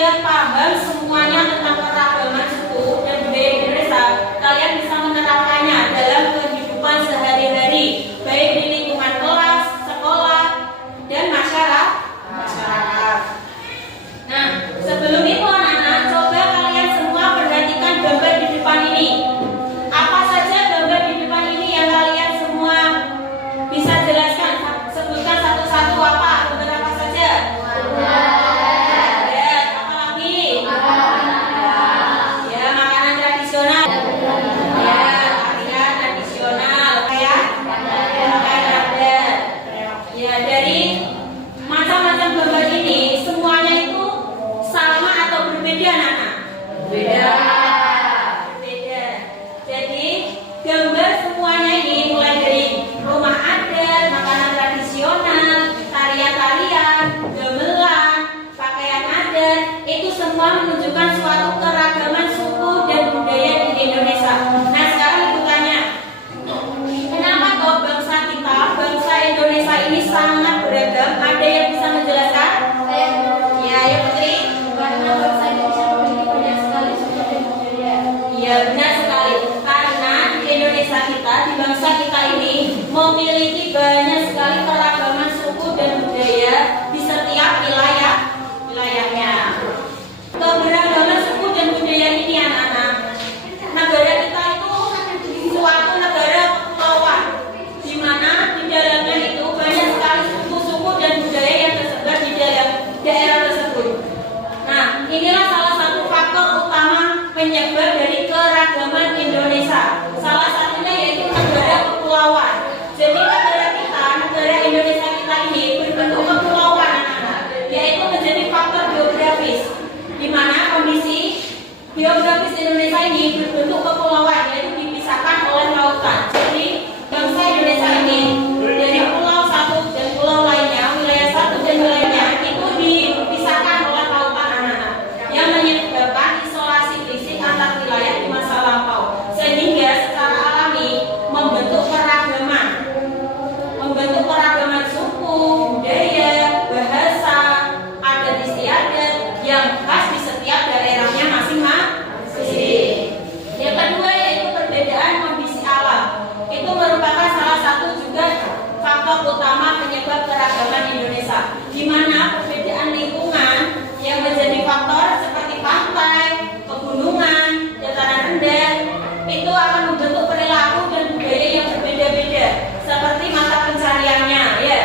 sudah paham semuanya tentang keragaman suku dan budaya Indonesia, kalian bisa menerapkannya dalam kehidupan sehari-hari, baik di lingkungan kelas, sekolah, dan masyarakat. Nah, sebelum itu anak-anak, coba kalian semua perhatikan gambar di depan ini. Apa saja gambar di depan ini yang kalian semua bisa jelaskan? Sebutkan satu-satu apa? Gambar apa saja? Beda. Jadi gambar semuanya ini mulai dari rumah adat, makanan tradisional, tarian-tarian, gamelan, pakaian adat, itu semua menunjukkan suatu keragaman suku dan budaya di Indonesia. Nah, sekarang ibu tanya, kenapa kok bangsa kita, bangsa Indonesia ini sangat beragam? Ada yang bisa menjelaskan? Ya, ayo Putri. Karena bangsa Indonesia memiliki banyak sekali suku dan budaya. Ya, benar sekali. Karena di Indonesia kita, di bangsa kita ini memiliki banyak sekali keragaman suku dan budaya di setiap wilayahnya. Keberagaman suku dan budaya ini anak-anak, negara kita itu suatu negara kepulauan, di mana di dalamnya itu banyak sekali suku-suku dan budaya yang tersebar di dalam daerah tersebut. Nah, inilah salah satu faktor utama penyebab dari keragaman Indonesia. Salah satunya yaitu negara kepulauan. Jadi negara kita, negara Indonesia kita ini berbentuk kepulauan, anak-anak, yaitu menjadi faktor geografis, di mana kondisi geografis Indonesia ini berbentuk kepulauan, yaitu dipisahkan oleh lautan. Jadi bangsa Indonesia ini dari pulau satu dan pulau lainnya, wilayah satu dan wilayahnya itu dipisahkan oleh lautan, anak-anak, yang menyebabkan isolasi fisik antar wilayah di masa lampau, sehingga secara alami membentuk keragaman suku, budaya, bahasa, adat istiadat yang khas di setiap daerahnya masing-masing. Yang kedua yaitu perbedaan kondisi alam. Itu merupakan salah satu juga faktor utama penyebab keragaman Indonesia, di mana perbedaan lingkungan yang menjadi faktor seperti pantai, pegunungan, dataran rendah, itu akan membentuk perilaku dan budaya yang berbeda-beda, seperti mata pencariannya, ya,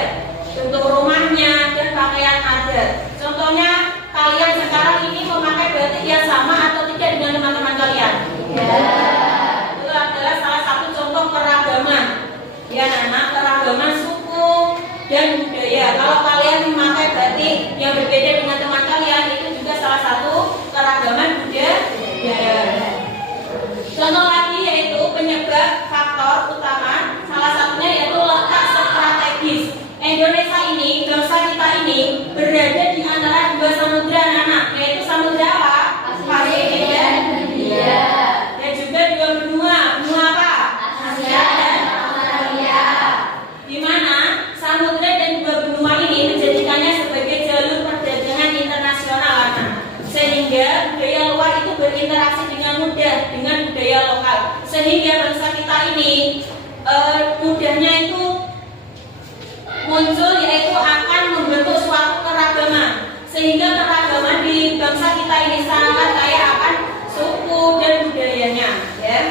bentuk rumahnya, dan pakaian adat. Contohnya, kalian sekarang ini memakai batik yang sama atau tidak dengan teman-teman kalian? Itu adalah salah satu contoh keragaman, ya, anak, keragaman suku dan budaya. Kalau kalian memakai batik yang berbeda dengan teman kalian, itu juga salah satu keragaman budaya. Contoh lagi yaitu penyebab faktor utama, salah satunya yaitu letak strategis. Indonesia ini, bangsa kita ini berada di antara dua samudra, anak, yaitu samudra apa? Pasifik dan India. Dan juga dua benua apa? Asia dan Australia. Di mana samudra dan dua benua ini menjadikannya sebagai jalur perdagangan internasional, anak, sehingga budaya luar itu berinteraksi dengan mudah dengan budaya lokal, sehingga bangsa kita ini mudahnya itu muncul, yaitu akan membentuk suatu keragaman, sehingga keragaman di bangsa kita ini sangat kaya akan suku dan budayanya, ya.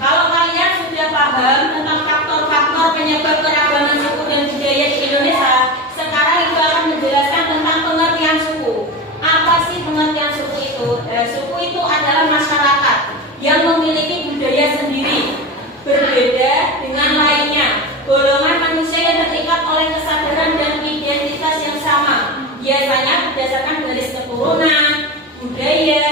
Kalau kalian sudah paham tentang faktor-faktor penyebab keragaman suku dan budaya di Indonesia, sekarang Ibu akan menjelaskan tentang pengertian suku. Apa sih pengertian suku itu? Suku itu adalah masyarakat yang memiliki budaya sendiri, berbeda dengan lainnya, golongan manusia yang terikat oleh kesadaran dan identitas yang sama, biasanya berdasarkan garis keturunan, budaya,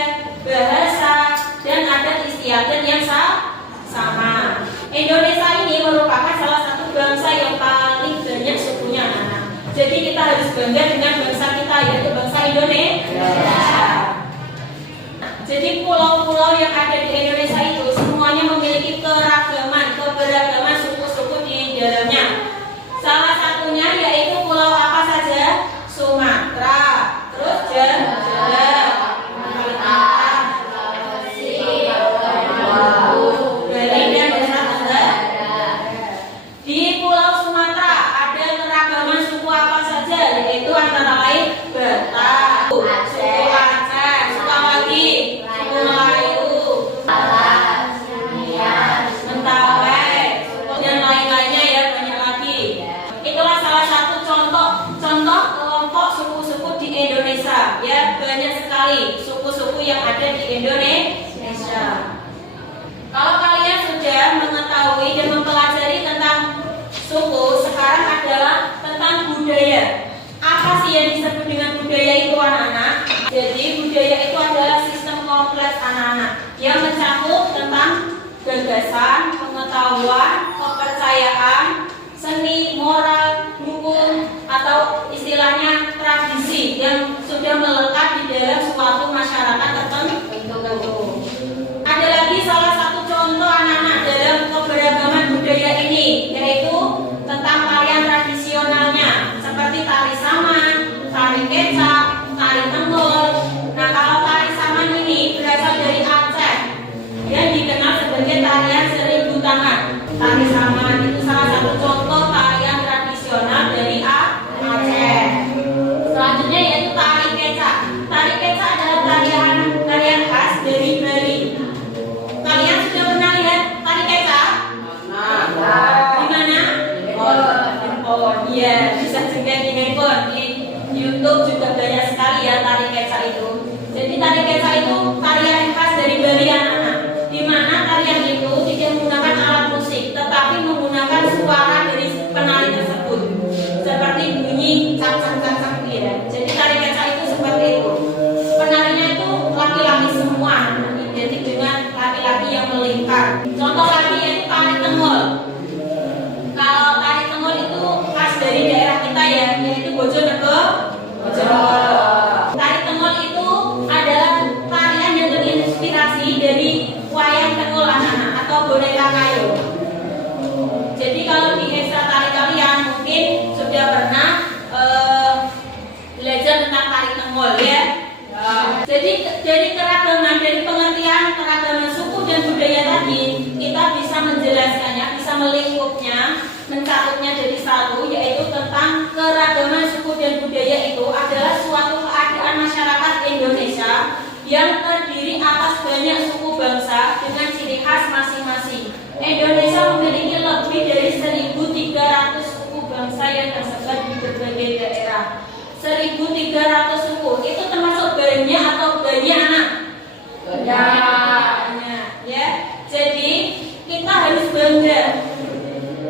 bahasa, dan adat istiadat yang sama. Indonesia ini merupakan salah satu bangsa yang paling banyak sukunya, anak. Jadi kita harus bangga dengan bangsa kita, yaitu bangsa Indonesia. Jadi pulau-pulau yang ada di Indonesia Ya, banyak sekali suku-suku yang ada di Indonesia. Kalau kalian sudah mengetahui dan mempelajari tentang suku, sekarang adalah tentang budaya. Apa sih yang disebut dengan budaya itu, anak-anak? Jadi budaya itu adalah sistem kompleks anak-anak yang mencakup tentang gagasan, pengetahuan, kepercayaan, seni, moral, hukum, atau istilahnya tradisi yang sudah melekat di dalam suatu masyarakat tertentu. Ada lagi salah satu contoh anak-anak dalam keberagaman budaya ini, yaitu tentang tarian tradisionalnya seperti tari saman, tari kecak, tari tenggol. Nah, kalau tari saman ini berasal dari Aceh yang dikenal sebagai tarian seribu tangan. Tari saman itu salah satu contoh tarian tradisional dari Aceh. Selanjutnya yaitu tari kecak. Tari kecak adalah tarian khas dari Bali. Kalian sudah pernah lihat tari kecak? Di mana? Iya, bisa juga di handphone. Di YouTube juga banyak sekali ya tari kecak itu. Jadi tari kecak itu tarian khas dari Bali, anak-anak. Di mana tarian itu tidak menggunakan alat musik, tetapi menggunakan suara dari penari tersebut, seperti bunyi cap-cap-cap ya. Jadi tari kecak itu seperti itu. Penarinya itu laki-laki semua, identik dengan laki-laki yang melingkar. Contoh lagi yaitu tari tenggol. Kalau tari tenggol itu khas dari daerah kita ya, yaitu Bojonegoro. Tari tenggol itu adalah tarian yang terinspirasi dari wayang tenggol anak-anak atau boneka kayu. Jadi kalau di ekstra tari kalian mungkin sudah pernah belajar tentang tari tenggol ya. Jadi dari keragaman, dari pengertian keragaman suku dan budaya tadi, kita bisa menjelaskannya, bisa melingkupnya, mencakupnya jadi satu, yaitu tentang keragaman suku dan budaya itu adalah suatu keadaan masyarakat Indonesia yang terdiri atas banyak suku bangsa dengan ciri khas masing-masing. Indonesia memiliki lebih dari 1.300 suku bangsa yang tersebar di berbagai daerah. 1.300 suku, itu termasuk banyak atau banyak anak? Banyak ya. Jadi kita harus bangga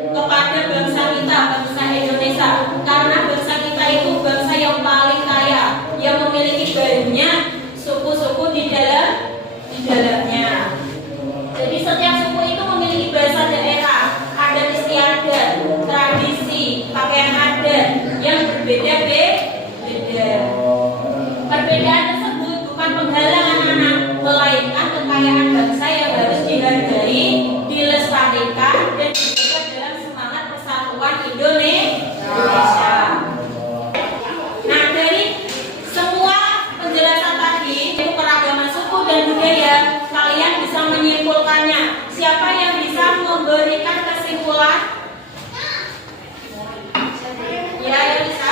kepada bangsa kita, bangsa Indonesia, karena bangsa kita itu bangsa yang paling kaya, yang memiliki banyak suku-suku di dalamnya. Jadi setiap suku itu memiliki bahasa daerah, adat istiadat, tradisi, pakaian adat yang berbeda-beda. Perbedaan tersebut bukan penghalang anak-anak, melainkan kekayaan bangsa yang harus dihargai, dilestarikan, dan dijaga dalam semangat persatuan Indonesia. Nah, dari semua penjelasan tadi, yaitu keragaman suku dan budaya, kalian bisa menyimpulkannya. Siapa yang bisa memberikan kesimpulan? Ya, yang bisa.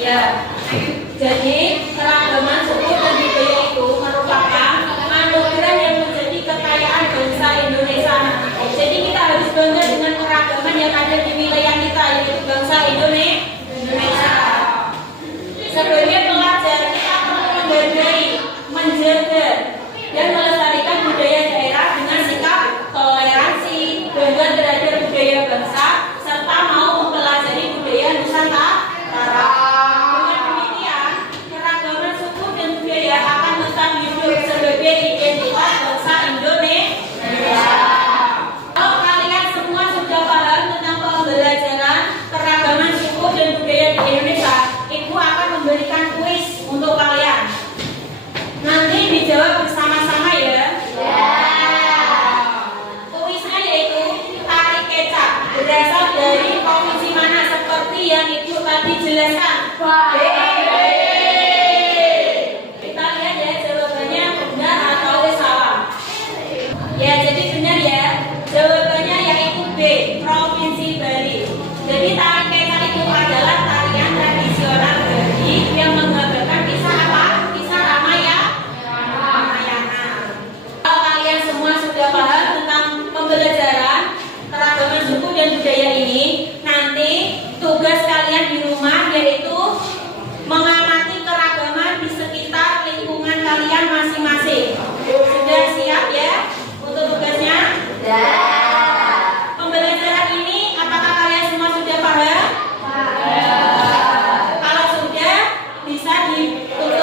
Ya, jadi keragaman suku dan budaya itu merupakan anugerah yang menjadi kekayaan bangsa Indonesia. Jadi kita harus bangga dengan keragaman fungsi